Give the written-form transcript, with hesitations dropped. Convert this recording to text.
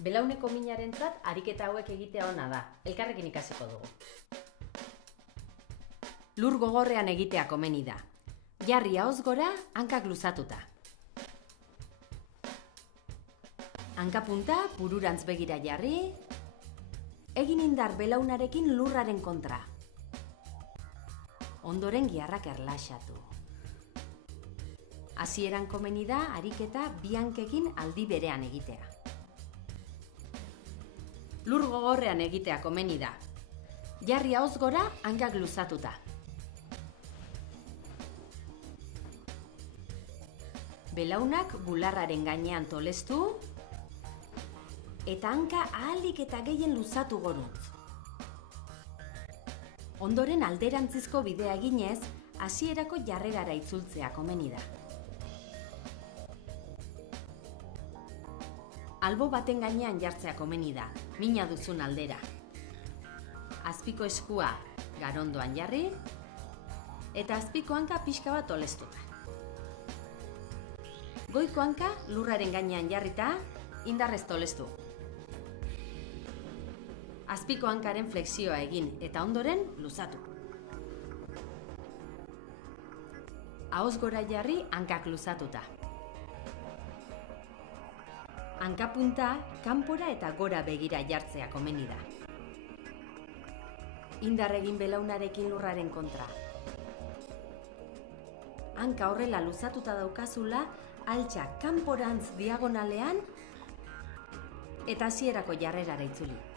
Belauneko minarentzat ariketa hauek egitea ona da, elkarrekin ikasiko dugu. Lur gogorrean egitea komeni da. Jarri ahoz gora, hankak luzatuta. Hankapunta bururantz begira jarri. Egin indar belaunarekin lurraren kontra. Ondoren giharrak erlaxatu. Hasieran komeni da ariketa bi hankekin aldi berean egitea. Lur gogorrean egitea komeni da. Jarri ahoz gora, hankak luzatuta. Belaunak bularraren gainean tolestu eta hanka ahalik eta gehien luzatu goruntz. Ondoren alderantzizko bidea eginez, hasierako jarrerara itzultzea komeni da. Albo baten gainean jartzea komeni da, mina duzun aldera. Azpiko eskua garondoan jarri eta azpiko hanka pixka bat tolestuta. Goiko hanka lurraren gainean jarrita, indarrez tolestu. Azpiko hankaren flexioa egin eta ondoren luzatu. Ahoz gora jarri hankak luzatuta. Hankapunta kanpora eta gora begira jartzea komeni da. Indar egin belaunarekin lurraren kontra. Hanka horrela luzatuta daukazula, altxa kanporantz diagonalean eta hasierako jarrerara itzuli.